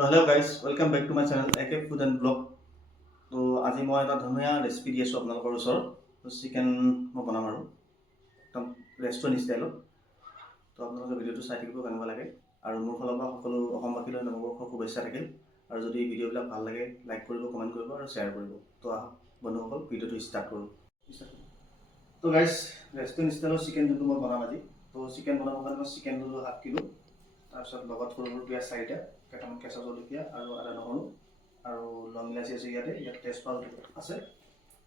তো hello' guys, welcome back to my channel AK food and blog. তো আজি মই এটা ধুনীয়া ৰেচিপি দি আছোঁ আপোনালোকৰ ওচৰত। তো চিকেন মই বনাম আৰু একদম ৰেষ্টুৰেণ্ট ষ্টাইলত। তো আপোনালোকে ভিডিঅ'টো চাই থাকিব কেনেকুৱা লাগে, আৰু মোৰ ফালৰ পৰা সকলো অসমবাসীলৈ নৱবৰ্ষৰ শুভেচ্ছা থাকিল। আৰু যদি ভিডিঅ'বিলাক ভাল লাগে লাইক কৰিব, কমেণ্ট কৰিব আৰু শ্বেয়াৰ কৰিব। তো আহক বন্ধুসকল, ভিডিঅ'টো ষ্টাৰ্ট কৰোঁ। তো গাইজ, ৰেষ্টুৰেণ্ট ষ্টাইলৰ চিকেন যোনটো মই বনাম আজি। তো চিকেন বনাবৰ কাৰণে মই চিকেন ল'লোঁ 7 কিলো। তাৰপিছত লগত সৰু সৰু পিঁয়াজ 4টা, কেইটামান কেঁচা জলকীয়া আৰু আদা নহৰু আৰু লং ইলাচি আছে। ইয়াত তেজপাত আছে।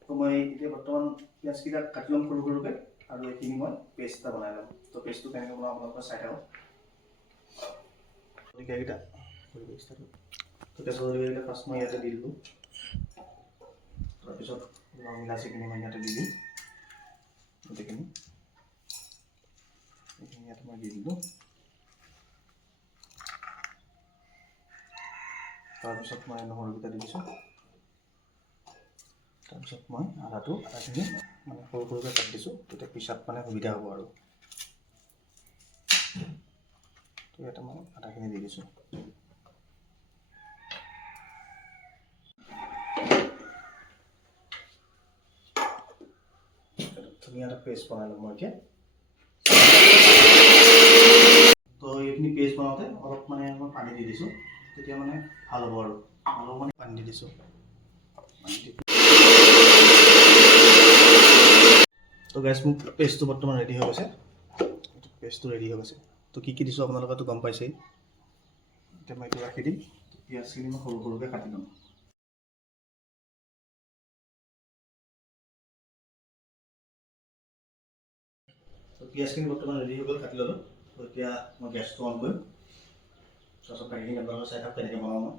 তো মই এতিয়া বৰ্তমান পিঁয়াজকেইটা কাটি ল'ম সৰু সৰুকৈ, আৰু এইখিনি মই পেষ্ট এটা বনাই ল'ম। তো পেষ্টটো কেনেকৈ বনাওঁ আপোনালোকে চাই থাকক। জলকীয়াকেইটা তো কেঁচা জলকীয়াকেইটা ফাৰ্ষ্ট মই ইয়াতে দি দিলোঁ। তাৰপিছত লং ইলাচিখিনি মই ইয়াতে দি দিম। গোটেইখিনি ইয়াতে মই দি দিলোঁ। তাৰপিছত মই নহৰুকেইটা দি দিছোঁ। তাৰপিছত মই আদাখিনি মানে সৰু সৰুকৈ কাটি দিছোঁ, তেতিয়া পিছত মানে সুবিধা হ'ব আৰু। তো ইয়াতে মই আদাখিনি দি দিছোঁ। ধুনীয়া এটা পেষ্ট বনাই ল'ম মই এতিয়া। তো এইখিনি পেষ্ট বনাওঁতে অলপ মানে মই পানী দি দিছোঁ, তেতিয়া মানে ভাল হ'ব আৰু। অলপ মানে পানী দি দিছোঁ। তো গাইজ, মোৰ পেষ্টটো বৰ্তমান ৰেডি হৈ গৈছে। পেষ্টটো ৰেডি হৈ গৈছে। তো কি কি দিছোঁ আপোনালোকেতো গম পাইছেই। এতিয়া মই এইটো ৰাখি দিম। পিঁয়াজখিনি মই সৰু সৰুকৈ কাটি ল'ম। তো পিঁয়াজখিনি বৰ্তমান ৰেডি হৈ গ'ল, কাটি ল'লোঁ। তো এতিয়া মই গেছটো অন কৰিম। তাৰপিছত বাকীখিনি আপোনালোকে চাই থাকক কেনেকৈ বনাওঁ মই।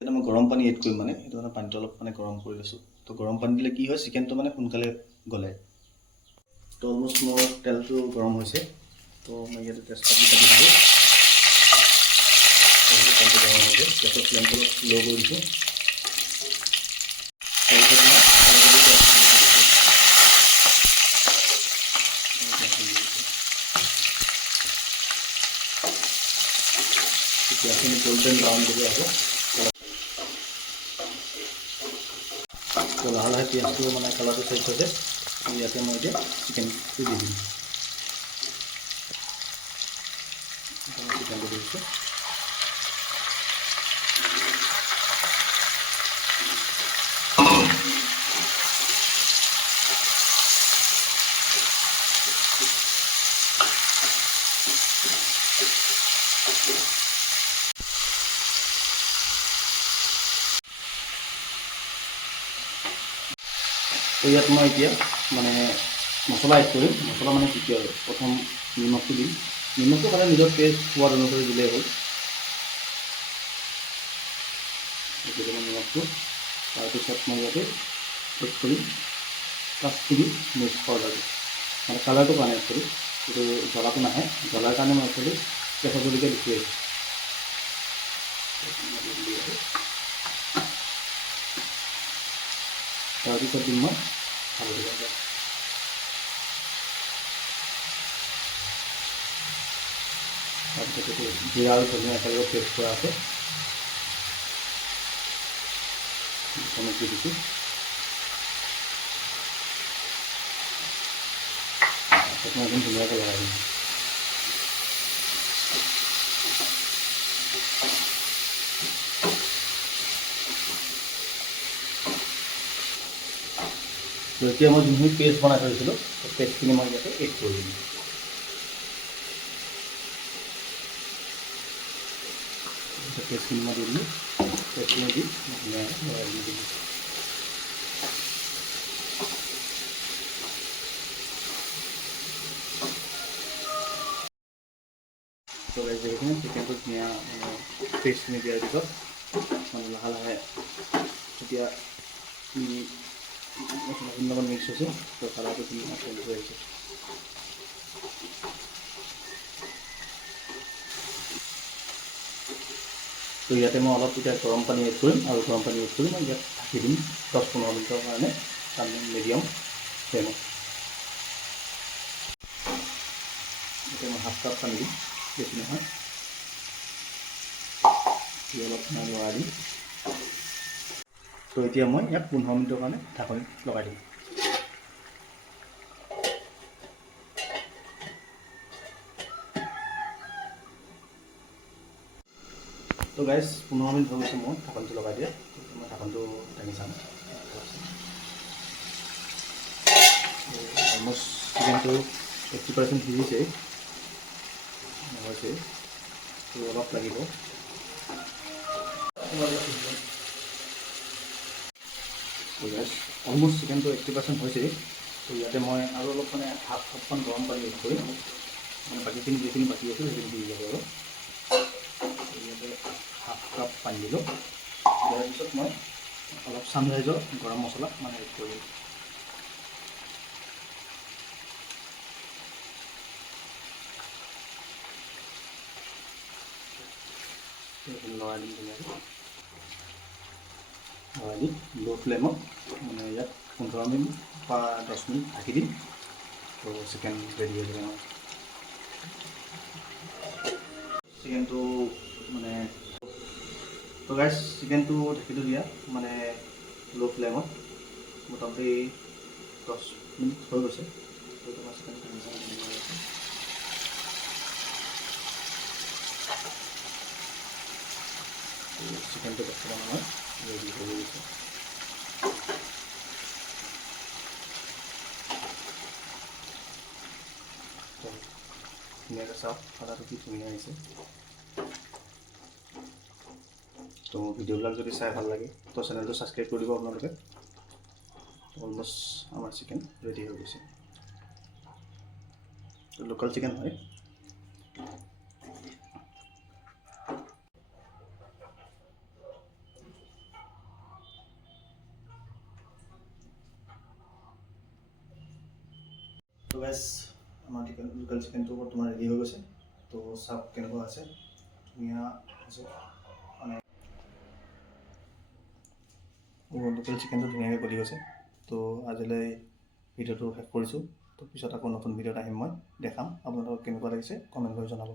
এতিয়া মই গৰম পানী এড কৰিম, মানে সেইটো কাৰণে পানীটো অলপ মানে গৰম কৰি লৈছোঁ। তো গৰম পানী দিলে কি হয়, চিকেনটো মানে সোনকালে গলে। তো অলমষ্ট মোৰ তেলটো গৰম হৈছে। তো মই ইয়াতে তেজপাতকেইটা দি দিলোঁ। তেলটো গৰম হৈছে, গেছৰ ফ্লেমটো অলপ ল' কৰি দিছোঁ। পিঁয়াজখিনি গোল্ডেন ব্ৰাউন কৰি আছোঁ। তো লাহে লাহে পিঁয়াজটো মানে কালাৰটো চেঞ্জ হৈছে। ইয়াতে মই এতিয়া চিকেনটো দি দিম। চিকেনটো দি দিছোঁ। তো ইয়াত মই এতিয়া মানে মছলা এড কৰিম। মছলা মানে কি আৰু প্ৰথম নিমখটো দিম। নিমখটো মানে নিজৰ টেষ্ট সোৱাদ অনুসৰি দিলেই হ'ল। মই নিমখটো তাৰপিছত মই ইয়াতে এড কৰিম কাশ্মীৰী মিৰ্চ পাউডাৰটো, মানে কালাৰটো কাৰণে এড কৰিম। এইটো জ্বলাটো নাহে, জ্বলাৰ কাৰণে মই একচুৱেলি কেঁচা জলকীয়া দিছোঁ। তাৰপিছত দিম মই হালধি পাউডাৰ। তাৰপিছত এইটো জিৰা আৰু ধনিয়া একেলগে পেষ্ট কৰা আছে, দি দিছোঁ। মই একদম ধুনীয়াকৈ লগাই দিম। এতিয়া মই যোনখিনি পেষ্ট বনাই থৈছিলোঁ, পেষ্টখিনি মই ইয়াতে এড কৰি দিম। পেষ্টখিনি মই দি দিলোঁ। পেষ্টখিনি দি ধুনীয়াকৈ লগাই দিলোঁ। তো যিখিনি চিকেনটো ধুনীয়া মানে পেষ্টখিনি দিয়াৰ পিছত মানে লাহে লাহে এতিয়া মছলাখিনিৰ লগত মিক্স হৈছে। তো কালাৰটো ধুনীয়া চেঞ্জ হৈ আহিছে। তো ইয়াতে মই অলপ এতিয়া গৰম পানী এড কৰিম আৰু গৰম পানী এড কৰি মই ইয়াত ঢাকি দিম 10-15 মিনিটৰ কাৰণে মিডিয়াম ফ্লেমত। এতিয়া মই 1/2 কাপ পানী দিম, বেছি নহয়, অলপ লৰাই দিম। তো এতিয়া মই ইয়াত 15 মিনিটৰ কাৰণে ঢাকনি লগাই দিম। তো গাইজ 15 মিনিট হৈ গৈছে, মই ঢাকনটো লগাই দিয়ে। মই ঢাকনটো দাঙি চাম। অলমষ্ট চিকেনটো 80% সিজিছে হৈছে, তো অলপ লাগিব। তো গাইজ অলমষ্ট চিকেনটো 80% হৈছে। তো ইয়াতে মই আৰু অলপ মানে 1/2 কাপমান গৰম পানী এড কৰিম, মানে বাকীখিনি যিখিনি বাকী আছে সেইখিনি দি যাব আৰু। ইয়াতে 1/2 কাপ পানী দিলোঁ। দিয়াৰ পিছত মই অলপ ছানৰাইজৰ গৰম মছলা মানে এড কৰিম। লৰাই দিম ধুনীয়াকৈ, লৰাই দি ল' ফ্লেমত মানে ইয়াত 15 মিনিট বা 10 মিনিট ঢাকি দিম। তো চিকেন ৰেডি হৈ যাব। চিকেনটো মানে তো গাইজ চিকেনটো ঢাকিটো দিয়া মানে ল' ফ্লেমত মোটামুটি 10 মিনিট হৈ গৈছে। তো তোমাৰ চিকেনটো বৰ্তমান আমাৰ ৰেডি হৈ গৈছে। ধুনীয়াকৈ চাওক, কালাৰটো কি ধুনীয়া আহিছে। তো ভিডিঅ'বিলাক যদি চাই ভাল লাগে তো চেনেলটো ছাবস্ক্ৰাইব কৰি দিব আপোনালোকে। অলমষ্ট আমাৰ চিকেন ৰেডি হৈ গৈছে। তো লোকেল চিকেন হয়। তো গাইজ আমাৰ লোকেল চিকেনটো বৰ্তমান ৰেডি হৈ গৈছে। তো চাওক কেনেকুৱা আছে, ধুনীয়া আছে। মানে লোকেল চিকেনটো ধুনীয়াকৈ গলি গৈছে। তো আজিলৈ ভিডিঅ'টো শেষ কৰিছোঁ। তো পিছত আকৌ নতুন ভিডিঅ'ত আহিম, মই দেখাম আপোনালোকক কেনেকুৱা লাগিছে কমেণ্ট কৰি জনাব।